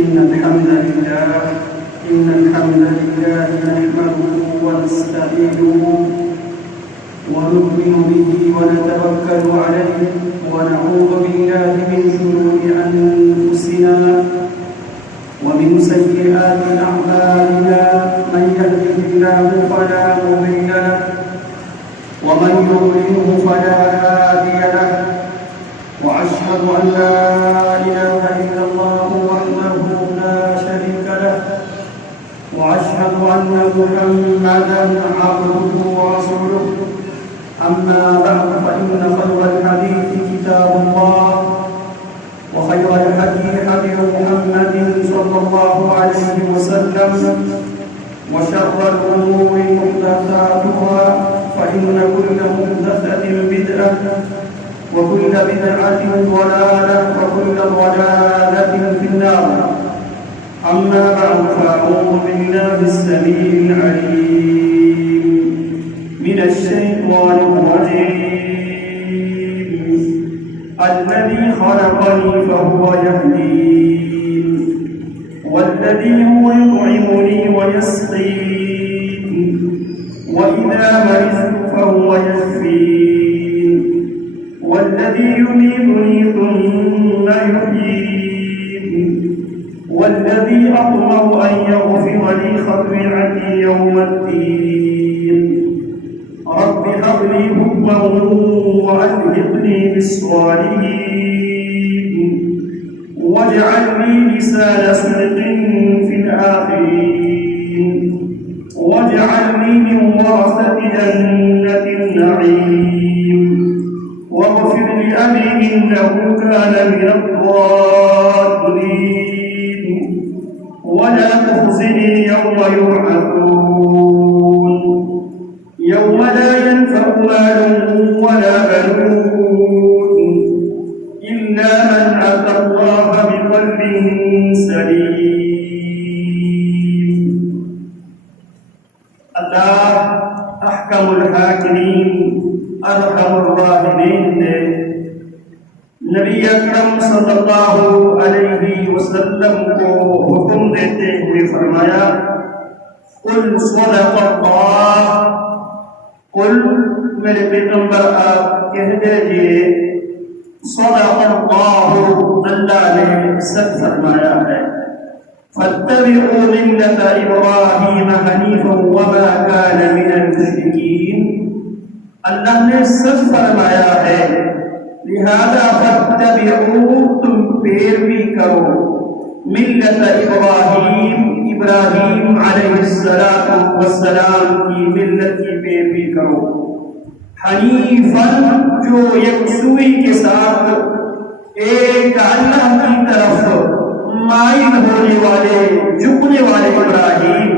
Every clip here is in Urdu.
إن الحمد لله نحمده ونستعينه ونؤمن به ونتوكل عليه ونعوذ بالله من شرور أنفسنا ومن سيئات أعمالنا من يهده الله فلا مضل له ومن يضلله فلا هادي له وأشهد أن لا إله إلا الله وحده لا شريك له وأشهد أن محمدا عبده ورسوله أما بعد فإن خير الحديث كتاب الله وخير الهدي هدي محمد صلى الله عليه وسلم وشر الأمور محدثاتها فإن كل محدثة بدعة وكل بدعة ضلالة وكل ضلالة في النار. أما بعد فأعوذ بالله السميع العليم من الشيطان الرجيم الذي خلقني فهو يهدين والذي هو يطعمني ويسقين وإذا مرضت فهو يشفين والذي يميتني ثم يحيين والذي أطمع أن يغفر لي خطيئتي يوم الدين. رب هب لي حكما وألحقني بالصالحين واجعل لي لسان صدق في الآخرين واجعلني من ورثة جنة النعيم واغفر لأبي إنه كان من الضالين ولا تخزني يوم يبعثون يوم لا ينفع مال ولا بنون إلا من أتى الله بقلب سليم. اللہ احکم الحاکمین ارحم الراحمین نے نبی اکرم صلی اللہ علیہ وسلم کو حکم دیتے ہوئے فرمایا قل صدق اللہ، قل میرے پیغمبر آپ کہہ دیجئے صدق اللہ، اللہ نے سچ فرمایا ہے. فاتبعوا ملة إبراهيم حنيفا وما كان من المشركين، اللہ نے سچ فرمایا ہے لہذا فاتبعوا، تم پیروی کرو ملت ابراہیم، ابراہیم علیہ السلام کی ملت کی پیروی کرو. حنیفا، جو یکسوئی کے ساتھ ایک اللہ کی طرف مائل ہونے والے، جھکنے والے ابراہیم.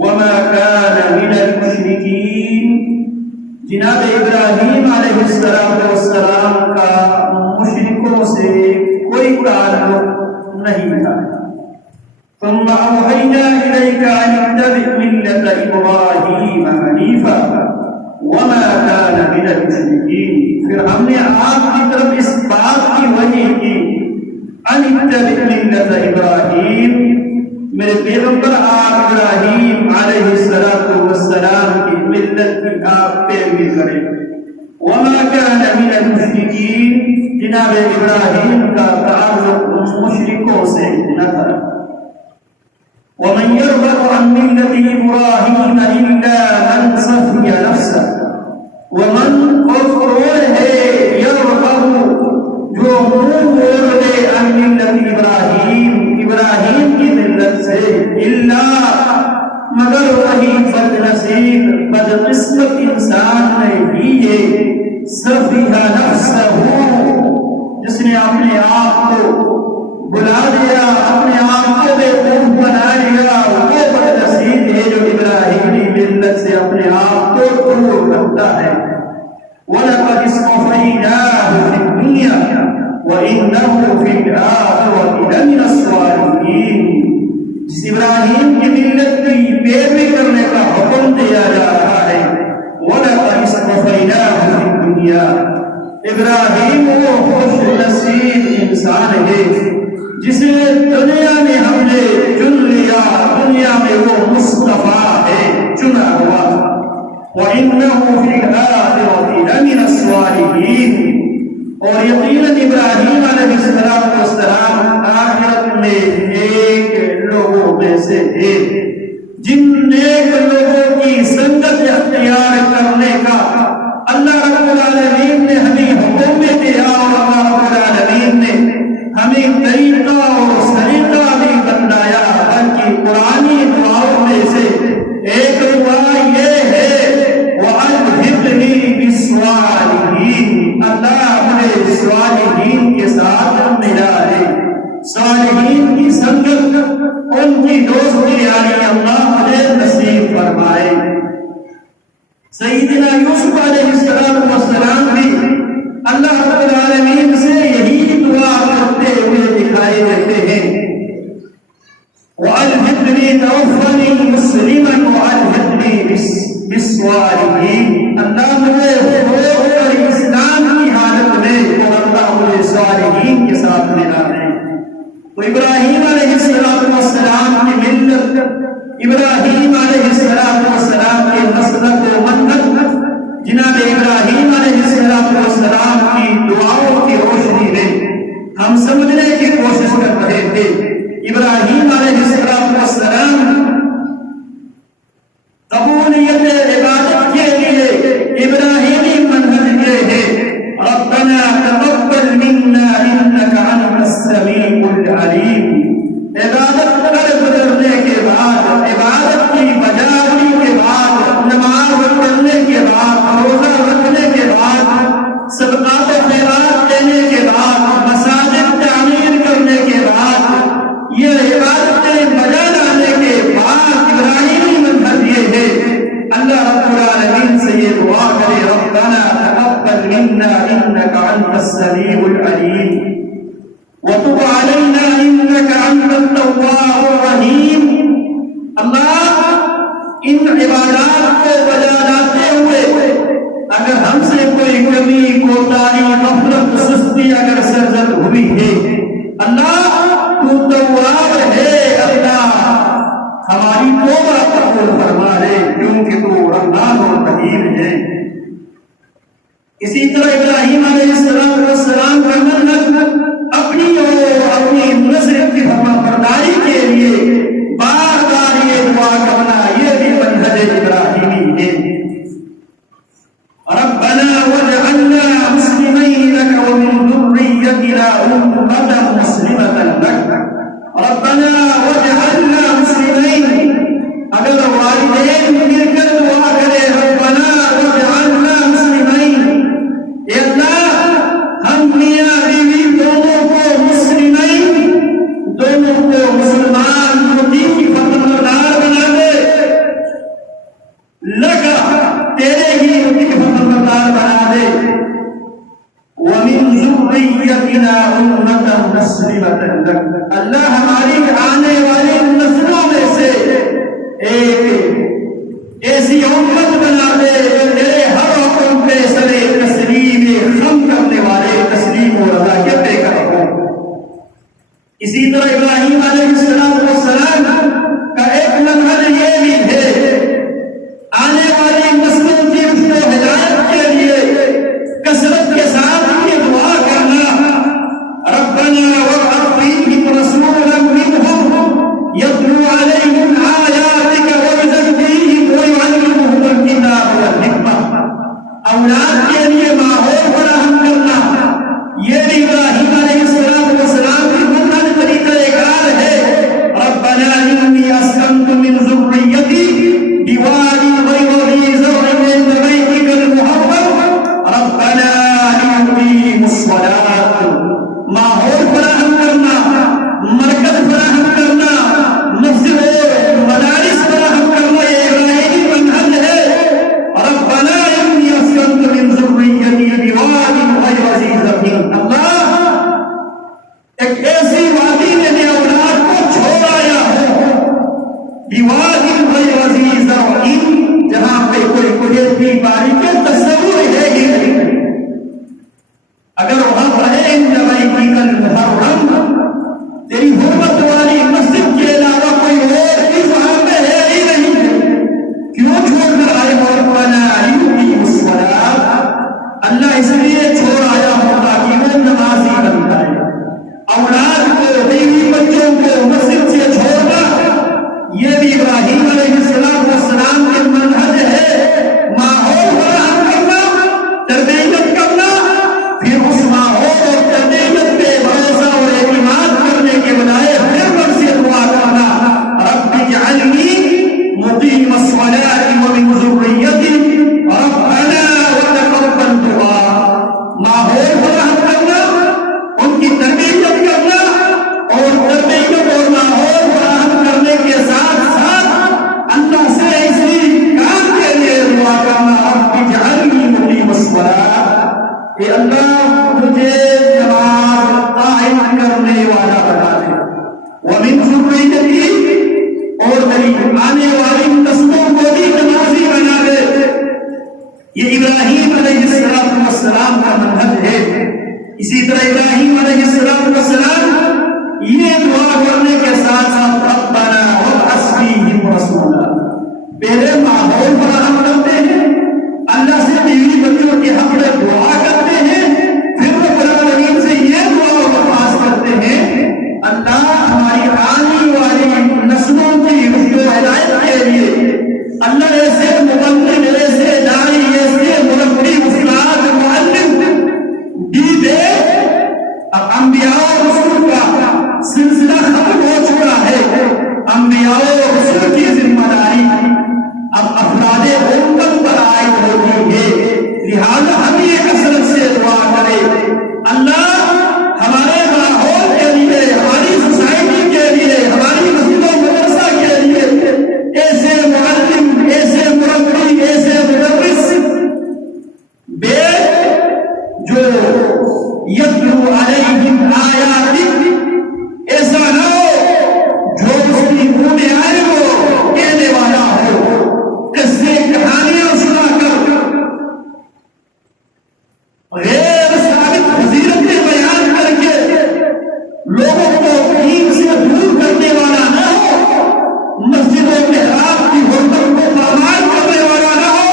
وما كان من المشرکین، جناب ابراہیم علیہ السلام کا مشرکوں سے کوئی تعلق نہیں تھا. ثم اوحینا الیک ان اتبع ملة ابراہیم حنیفا وما كان من المشرکین. پھر ہم نے آپ کی طرف اس بات کی وحی کی ان اتبع ملة ابراہیم، میرے پیغمبر آپ ابراہیم علیہ السلام کی ملت کی آپ پیروی کریں. وما كان من المشرکین، جناب ابراہیم کا تعلق مشرکوں سے نہ تھا. ومن يرغب عن ملة إبراهيم إلا من سفه نفسه، ومن كفر يرغب جو منہ موڑ دے عن ملة إبراهيم، ابراہیم کی ملت سے، الا مگر وہی بد نصیب بد قسمت انسان ہے ہی یہ سفیہ نفسہ، جس نے اپنے آپ کو بلا دیا، اپنے آپ کو بے وقوف بنا لیا، وہ بد نصیب ہے جو ابراہیمی ملت سے اپنے آپ کو دور رکھتا ہے. وَلَقَدِ اصْطَفَيْنَاهُ فِي الدُّنْيَا وَإِنَّهُ فِي الْآخِرَةِ لَمِنَ الصَّالِحِينَ. جس ابراہیم کی ملت کی پیروی کرنے کا حکم دیا جا رہا ہے. وَلَقَدِ اصْطَفَيْنَاهُ فِي الدُّنْيَا، ابراہیم وہ خوش نصیب انسان ہے جسے دنیا میں وہ مصطفیٰ ہے، چنا ہوا۔ وَإِنَّهُ فِي الْآخِرَةِ لَمِنَ الصَّالِحِينَ، اور یقیناً ابراہیم علیہ السلام آخرت میں نیک لوگوں میں سے ہے، جن نیک لوگوں کی سنگت اختیار کرنے کا اللہ رب العالمین نے ہمیں حکم دیا، اور اللہ رب العالمین نے ہمیں طریقہ اور سلیقہ بھی بتلایا۔ بلکہ قرآنی دعاؤں میں سے ایک دعا یہ ہے وَأَلْحِقْنِي بِالصَّالِحِينَ، اللہ مجھے صالحین کے ساتھ ملا ہے، صالحین کی سنگت، ان کی دوستی یعنی اللہ مجھے نصیب فرمائے۔ سیدنا یوسف علیہ السلام بھی اللہ رب العالمین سے یہی دعا کرتے ہوئے دکھائی دیتے ہیں، وَأَلْحِقْنِي تَوَفَّنِي مُسْلِمًا وَأَلْحِقْنِي بِالصَّالِحِينَ، اللہ مجھے فوت کر اسلام کی حالت میں، اور اللہ مجھے صالحین کے ساتھ ملا ہے۔ تو ابراہیم علیہ السلام کی ملت، ابراہیم علیہ السلام کے مسلک و منہج، جناب ابراہیم علیہ السلام کی دعاؤں کی روشنی میں ہم سمجھنے کی کوشش کر رہے تھے۔ ابراہیم علیہ السلام قبولیت عبادت کے لیے ابراہیمی منہج یہ ہے، ربنا تقبل منا انک انت السمیع العلیم۔ عبادت کر گزرنے کے بعد، عبادت کی بجاوری کے بعد، نماز پڑھنے کے بعد، روزہ رکھنے کے بعد، صدقات و خیرات دینے کے بعد، مساجد تعمیر کرنے کے بعد، یہ عبادتیں بجا لانے کے بعد ابراہیمی منہج یہ ہے اللہ رب العالمین سے یہ دعا کرے، ربنا تقبل منا انک انت السمیع العلیم وتب علینا انک انت التواب الرحیم۔ اللہ ان عبادات کو بجا لاتے ہوئے اگر ہم سے کوئی کمی، کوتاہی، غفلت، سستی اگر سرزد ہوئی ہے، اللہ تو تواب ہے، اللہ ہماری توبہ قبول فرما لے، کیونکہ تو رحمان و رحیم ہے۔ اسی طرح ابراہیم علیہ السلام کا منہج اپنی اور اپنی نسل کی فرمانبرداری کے لیے بار بار یہ دعا کرنا، یہ بھی منہج ابراہیمی ہے۔ ربنا واجعلنا مسلمین لک ومن ذریتنا امة مسلمة لک، ربنا واجعلنا مسلمین، اگر والدین مل کر دعا کرے ربنا واجعلنا مسلمین، اے اللہ ہم میاں بیوی دونوں کو مسلمین، دونوں کو مسلمان دین کی فرمانبردار بنا دے، لگا تیرے ہی دین کی فرمانبردار بنا دے، وَمِن ذُرِّيَّتِنَا أُمَّةً مُسْلِمَةً لَكَ، اللہ ہماری آنے والی نسلوں میں سے ایک ایسی امت بنا دے جو تیرے ہر حکم پہ سرے تسلیم خم کرنے والے، تسلیم و رضا کے پیکر ہو۔ اسی طرح ابراہیم علیہ السلام کا ایک منہج یہ بھی ہے، آنے والی نسلوں کی رشد و ہدایت کے لیے کثرت کے ساتھ یہ دعا کرنا، ربنا وابعث فیہم رسولا منہم یتلو علیہم آیاتک ویزکیہم ویعلمہم الکتاب والحکمہ، اولاد کے لیے ماحول فراہم کرنا، یہ بھی ابراہیم علیہ السلام کی منہج طریقہ کار ہے۔ آنے والی نسلوں کو بھی نمازی بنا دے۔ یہ ابراہیم علیہ السلام کا منہج ہے۔ اسی طرح ابراہیم علیہ السلام یہ دعا کرنے کے ساتھ ساتھ ربنا وابعث فیہم رسولا، پہلے ماحول فراہم کرتے ہیں، اللہ سے بیوی بچوں کے حق میں دعا کرتے ہیں، پھر رب العالمین سے یہ دعا درخواست کرتے ہیں اللہ ہماری آنے والی نسلوں کی رشد و ہدایت کے لیے اللہ ایسے مبلغ، ایسے داعی، ایسے مربی، استاد، معلم بھی دے۔ اب انبیاء اور رسول کا سلسلہ ختم ہو چکا ہے، انبیاء اور رسول کی ذمہ داری اب افراد امت پر عائد ہوتی ہے، لہذا ہم یہ کثرت سے دعا کریں اللہ ہمارے ماحول کے لیے، ہماری سوسائٹی کے لیے، ہماری مسجد و مدرسہ کے لیے ایسے معلم، ایسے مربی، ایسے مدرس بے جو یتلو علیہم آیاتک، ایسا نہ ہو جو اس کی منہ میں آئے وہ کہنے والا ہو، قصے کہانیاں سنا کر غیر ثابت فضیلتیں بیان کر کے لوگوں کو دین سے دور کرنے والا نہ ہو، مسجد و محراب کی حرمت کو پامال کرنے والا نہ ہو،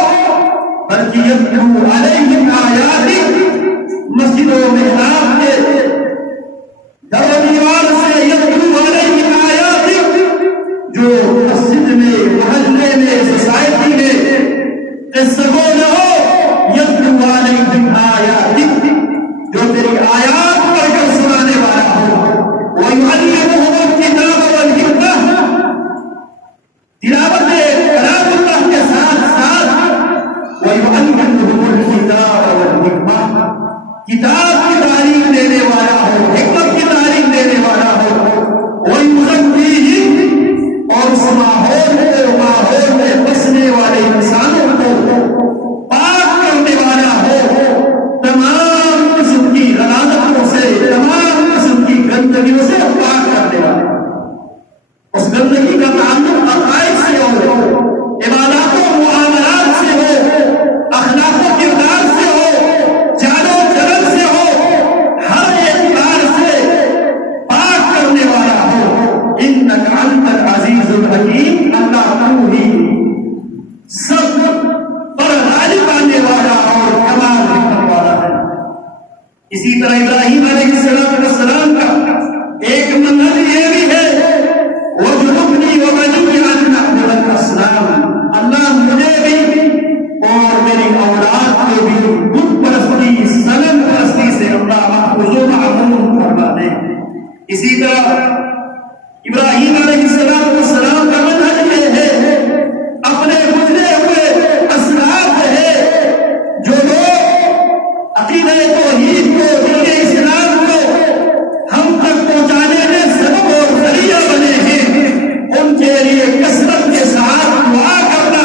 بلکہ یتلو علیہم آیاتک، مسجد و محراب کے در و دیوار سے یتلو علیہم آیاتک، جو مسجد میں، محلے میں، سوسائٹی میں قصہ ہو نہ ہو، یتلو علیہم آیاتک، جو تیری آیات پڑھ کر سنانے والا ہو، وَيُعَلِّمُهُمُ الْكِتَابَ وَالْحِکْمَةَ، تلاوت کلام اللہ کے ساتھ ساتھ وَيُعَلِّمُهُمُ الْكِتَابَ وَالْحِکْمَةَ، کتاب کی تعلیم دینے والا ہو، حکمت کی تعلیم دینے والا ہو، وَيُزَكِّيهِمْ، اور اس ماحول میں بسنے والے انسانوں کو پاک کرنے والا ہو، تمام قسم کی غلازتوں سے، تمام قسم کی گندگیوں سے پاک کرنے والا۔ اس گندگی کا تعلق عقائد سے ہو، عبادات و معاملات سے ہو، اخلاق و کردار سے ہو، جان و جلن سے ہو، ہر اعتبار سے پاک کرنے والا ہو۔ انک انت العزیز الحکیم، اللہ تو ہی سب پر غالب آنے والا اور کمال حکمت والا ہے۔ اسی طرح ابراہیم علیہ السلام کا ایک منہج یہ بھی ہے وَجْنُبْنِي وَبَنِيَّ أَن نَعْبُدَ الْأَصْنَامَ، اللہ مجھے بھی اور میری اولاد کو بھی بت پرستی، صنم پرستی سے اللہ محفوظ و معصوم فرما دے۔ اسی طرح ابراہیم علیہ السلام کا منہج یہ ہے، اپنے گزرے ہوئے اسلاف ہے جو لوگ عقیدہ توحید کو، دین اسلام کو ہم تک پہنچانے میں سبب اور ذریعہ بنے ہیں، ان کے لیے کثرت کے ساتھ دعا کرنا،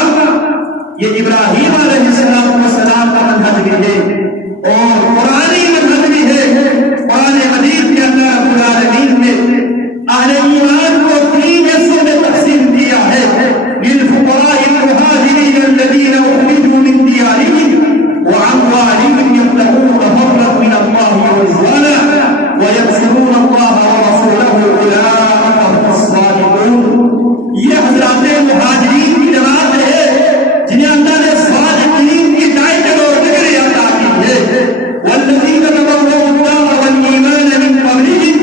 یہ ابراہیم علیہ السلام کا منہج بھی ہے اور قرآنی منہج بھی ہے۔ قرآن حدیث کے اندر رب العالمین نے اہل ایمان کو 3 حصوں میں تقسیم کیا ہے، للفقراء المہاجرین الذین اخرجوا من دیارهم واموالهم یبتغون فضلا من اللہ ورضوانا وینصرون اللہ ورسولہ اولئک هم الصادقون۔ یہ حضرات مہاجرین کی جماعت ہے جنہیں اللہ نے صادقین کی ٹائٹل اور ڈگری عطا کی ہے۔ والذین تبوؤا الدار والایمان من قبلهم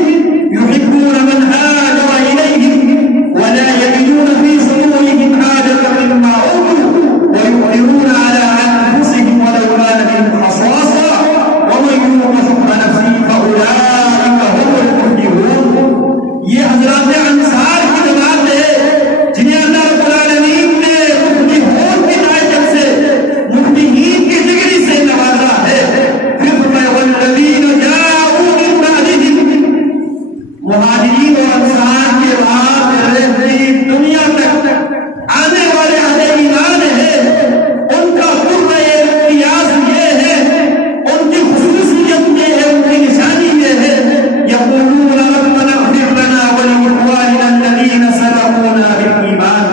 يحبون من هاجر إليهم ولا يجدون في صدورهم حاجة مما أوتوا ويؤثرون على أنفسهم ولو كان بهم خصاصة ومن يوق شح نفسه فأولئك هم المفلحون۔ یہ حضرات انصار کی جماعت ہے جنہیں اللہ رب العالمین نے مفلحون کی ٹائٹل سے، مفلحین کی ڈگری سے نوازا ہے۔ پھر فرمایا والذین جاءوا من بعدهم، مہاجرین اور انصار کے بعد رہتی دنیا تک آنے والے اہل ایمان ہیں، ان کا قرب امتیاز یہ ہے، ان کی خصوصیت یہ ہے، ان کی نشانی یہ ہے، یقولون ربنا اغفر لنا ولإخواننا الذین سبقونا بالایمان،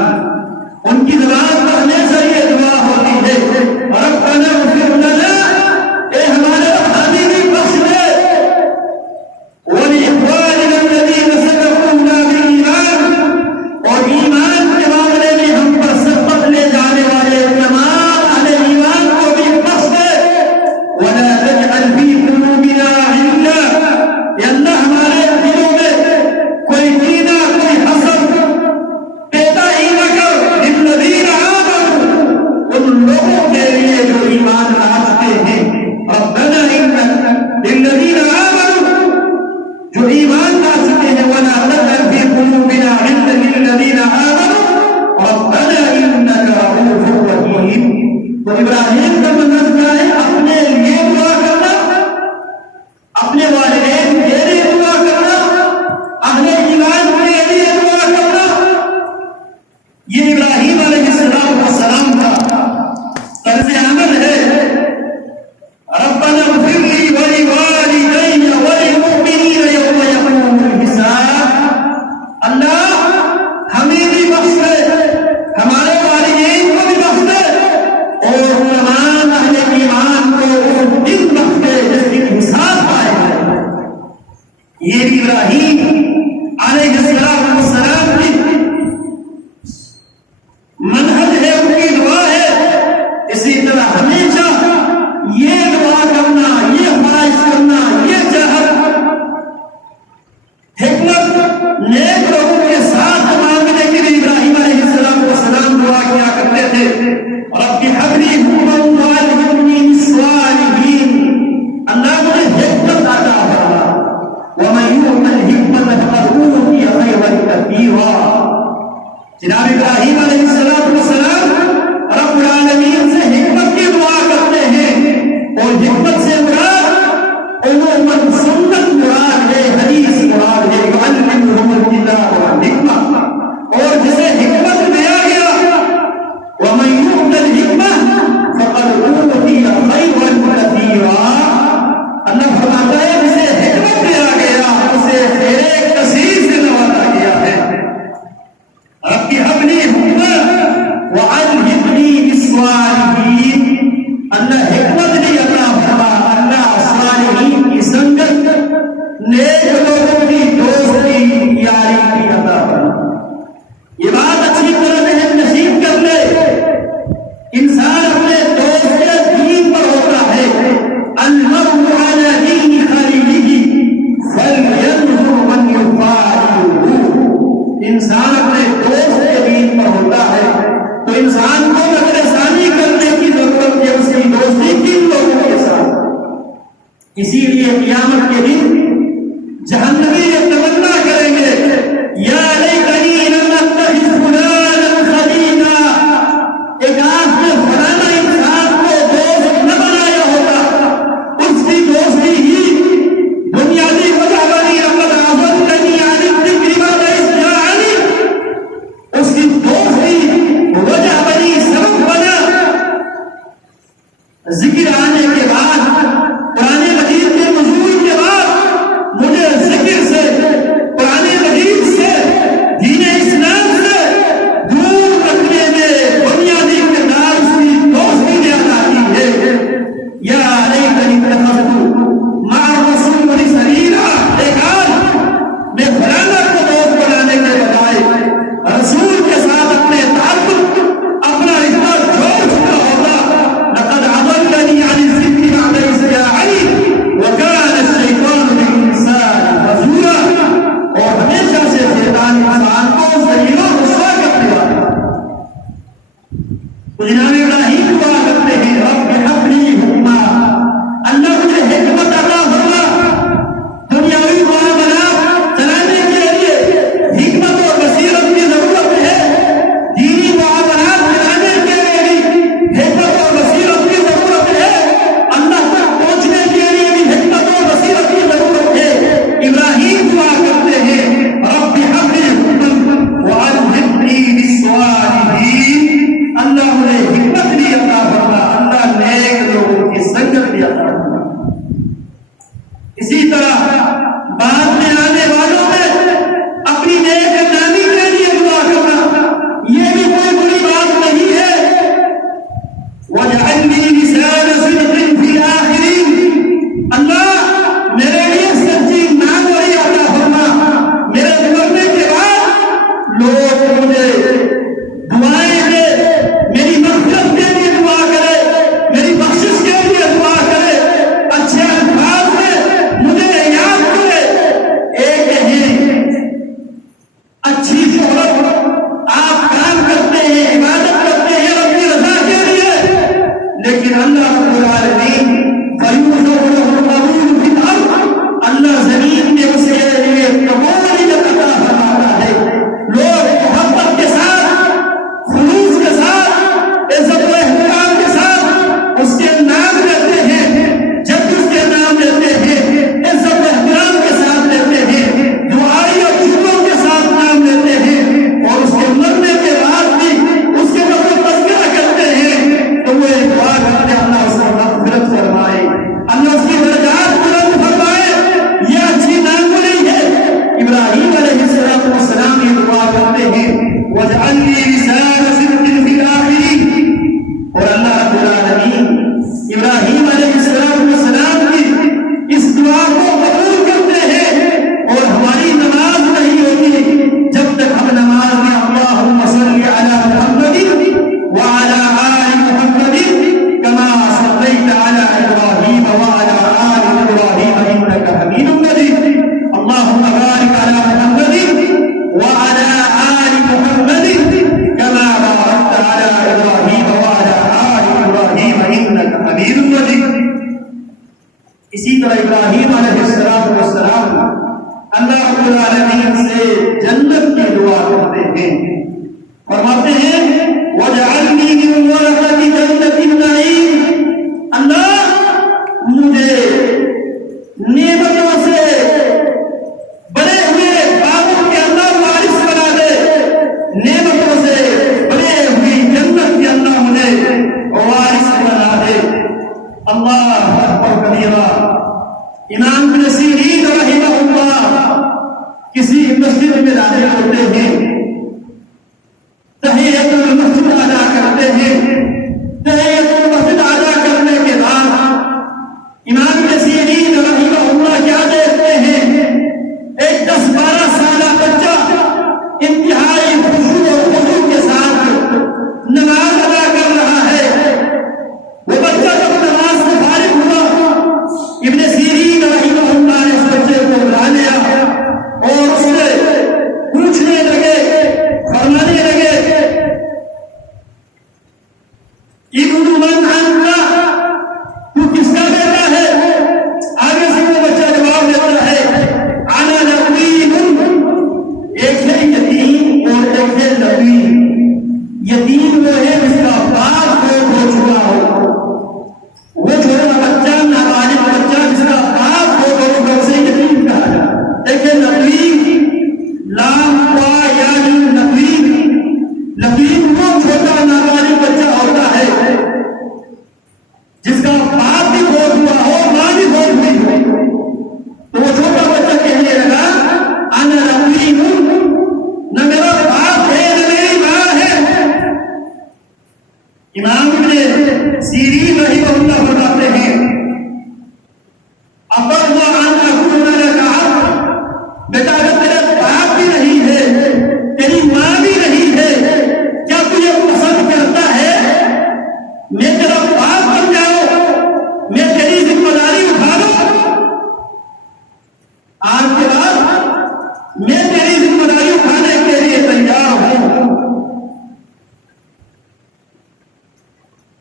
کثیرا. جناب ابراہیم علیہ السلام رب العالمین سے حکمت کی دعا کرتے ہیں، اور حکمت سے مراد عموماً سنت مراد ہے، حدیث مراد ہے، یعلمہم الکتاب والحکمہ. اور جسے حکمت دیا گیا وَمَن يُؤْتَ الْحِكْمَةَ فَقَدْ أُوتِيَ خَيْرًا كَثِيرًا. اللہ فرماتا ہے جسے حکمت دیا گیا اسے خیر کثیر سے نوازا گیا ہے. رب هب لي حکمة وعلمني بالصالحين. اللہ حکمت دی عطا فرما، اللہ صالحین کی سنگت، نیک لوگوں کی دوستی، یاری کی عطا فرما. یہ بات اچھی طرح ذہن نصیب کر لے، انسان اپنے دوست کے دین پر ہوتا ہے. المرء على دین خلیلہ فلینظر من یخالطہ. انسان اپنے دوست کے دین پر ہوتا ہے تو انسان کو نظر ثانی کرنے کی ضرورت ہے اس کی دوستی کن لوگوں کے ساتھ. اسی لیے قیامت کے دن جہنمی یہ تمنا کریں گے یا لیتنی لم اتخذ فلانا خلیلا. ایک آج میں فلانا انسان کو دوست نہ بنایا ہوتا، اس کی دوستی ہی بنیادی وجہ بنی. لقد اضلنی عن الذکر بعد اذ جاءنی. اس کی دوستی وجہ بنی، سبب بنا. ذکر آنے کے بعد، قرآن مجید کے نزول کے بعد مجھے ذکر سے، قرآن مجید سے، دین اسلام سے دور رکھنے میں بنیادی کردار اس کی دوستی نے ادا کی ہے. یا لیتنی اتخذت مع الرسول سبیلا. ایک آج میں فلانا کو دوست بنانے کے بجائے رسول کے ساتھ اپنے تعلق، اپنا رشتہ جوڑ چکا ہوتا. لقد اضلنی عن الذکر بعد اذ جاءنی وکان الشیطان للانسان خذورا. اور ہمیشہ سے شیطان انسان کو ذلیل و رسوا کر دیا. تو جناب ابراہیم دعا کرتے ہیں رب ہب لی حکما. اللہ مجھے حکمت عطا فرما. دنیاوی معاملات چلانے کے لیے حکمت اور بصیرت کی ضرورت ہے، دینی معاملات چلانے کے لیے بھی حکمت اور بصیرت کی ضرورت ہے، اللہ تک پہنچنے کے لیے بھی حکمت اور بصیرت کی ضرورت ہے. ابراہیم دعا کرتے ہیں رب ہب لی حکما وعلمنی بالصالحین. اللہ مجھے حکمت بھی عطا فرما، اللہ نیک لوگوں کی سنگت بھی عطا فرما. اسی طرح بعد میں آنے والوں میں اپنی نیک نامی کے لیے دعا کرنا، یہ بھی کوئی بڑی بات نہیں ہے. وَاجْعَلْ لِي لِسَانَ صِدْقٍ فِي الْآخِرِينَ. اللہ میرے لیے سچی ناموری عطا فرما. میرے مرنے کے بعد لوگ مجھے دعائیں دے، میری مغفرت کے لیے دعا کرے، میری بخشش کے لیے دعا کرے، اچھے الفاظ میں مجھے یاد کرے. ایک ہے اچھی شہرت، آپ کام کرتے ہیں، عبادت کرتے ہیں اپنی رضا کے لیے، لیکن اللہ رب العالمین فَيُوزَعُ لَهُ الْقَبُولُ فِي الْأَرْضِ. اللہ زمین میں اس کے لیے قبولیت عطا فرماتا ہے. لوگ محبت کے ساتھ، خلوص کے ساتھ، عزت و احترام کے ساتھ اس کے نام لیتے ہیں. جب اس کے نام لیتے ہیں عزت و احترام کے ساتھ لیتے ہیں، دعائی اور شکروں کے ساتھ نام لیتے ہیں، اور اس کے مرنے کے بعد بھی اس کے بعد تذکرہ کرتے ہیں، تو وہ ایک دعا کرتے ہیں اللہ اس کو مغفرت فرمائے، اللہ اس کی درجات بلند فرمائے. یہ اچھی نام نہیں ہے. ابراہیم علیہ السلام یہ دعا کرتے ہیں وَاجْعَلْ لِي لِسَانَ صِدْقٍ فِي الْآخِرِينَ. اور اللہ رب العالمین ابراہیم علیہ السلام کی اس دعا کو قبول کرتے ہیں. اور ہماری نماز نہیں ہوتی جب تک ہم نماز میں اللہم صلی علی محمد وعلی آل محمد کما صلیت علی ابراہیم وعلی آل ابراہیم انک حمید مجید. اللہم بارک علی محمد وعلی آل محمد فرماتے ہیں وَجَعَلْنِي مِن وَرَثَةِ جَنَّةِ النَّعِيمِ، اللہ مجھے نعمتوں سے بڑے ہوئے باغوں کے اندر وارث بنا دے، نعمتوں سے بڑے ہوئی جنت کے اندر مجھے وارث بنا دے۔ اللہ اکبر کبیرہ۔ امام ابن سیرین رحمہ اللہ کسی مسجد میں داخل ہوتے ہیں، تحیۃ المسجد ادا کرتے ہیں، تحیۃ المسجد ادا کرنے کے بعد امام ابن سیرین رحمہ اللہ کیا دیکھتے ہیں؟ ایک 10-12 سالہ بچہ انتہائی خشوع و خضوع کے ساتھ نماز ادا کر رہا ہے۔ وہ بچہ جب نماز سے فارغ ہوا، ابن سیرین رحمہ اللہ نے اس بچے کو بلا لیا اور اس سے پوچھنے لگے، فرمانے لگے ابن من انت، تو کس کا بیٹا ہے؟ آگے سے وہ بچہ جواب دیتا ہے انا نبی، ایک ہے یتیم اور ایک ہے نبی۔ یتیم وہ ہے جس کا باپ فوت ہو چکا ہو، وہ چھوٹا بچہ نابالغ بچہ جس کا باپ فوت ہو چکا اسے یتیم کہا جاتا ہے۔ ایک ہے نبی، لام وا یا نبی، لبیب وہ چھوٹا نابالغ بچہ ہوتا ہے جس کا باپ بھی فوت ہوا ہو، ماں بھی فوت ہوئی ہو۔ تو وہ چھوٹا بچہ کہنے لگا انا نبی ہوں، نہ میرا باپ ہے نہ میری ماں ہے۔ امام ابن سیرین رحمہ اللہ فرماتے ہیں ابر ہوا ان اکون لک عبد، بیٹا اگر تیرا باپ بھی نہیں ہے، تیری ماں بھی نہیں ہے، کیا تو یہ پسند کرتا ہے میں تیرا باپ بن جاؤں، میں تیری ذمہ داری اٹھا لوں؟ آج کے بعد میں تیری ذمہ داری اٹھانے کے لیے تیار ہوں۔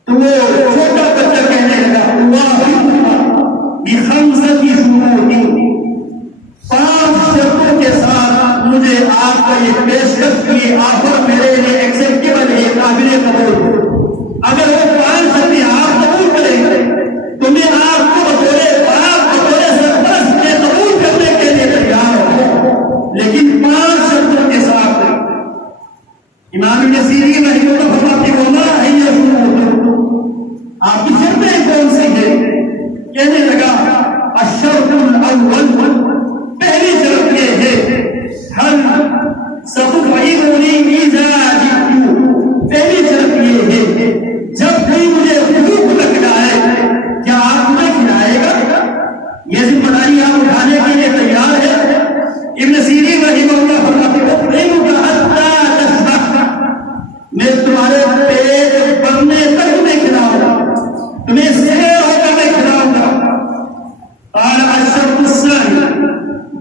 تو وہ چھوٹا بچہ کہنے لگا بخمسۃ شروط، 5 شرطوں کے ساتھ مجھے آپ کا یہ پیشکش کی آفر میرے لیے ایکسیپٹیبل ہے، قابل قبول۔ اگر وہ 5 شرطیں آپ قبول کریں تو میں آپ کو بطور باپ بطور سرپرست میں قبول کرنے کے لیے تیار ہوں، لیکن 5 شرطوں کے ساتھ۔ امام ابن سیرین رحمہ اللہ فرماتے ہیں وما ہی شروط، آپ کی شرطیں کون سی ہیں؟ کہنے لگا الشرط الاول، پہلی شرط یہ ہے ہل ستطعمنی اذا جئت، پہلی شرط یہ ہے جب کوئی مجھے بھوک لگ جائے کیا آپ مجھے کھلائے گا؟ یہ ذمہ داری آپ اٹھانے کے لیے تیار ہے؟ ابن سیرین رحمہ اللہ فرماتے ہیں اطعمک حتی تشبع، میں تمہارے پیٹ بھرنے تک میں کھلاؤں گا، تمہیں سیر ہو کر میں کھلاؤں گا۔ قال الشرط الثانی،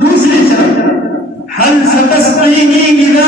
دوسری شرط هل ستسقيني إذا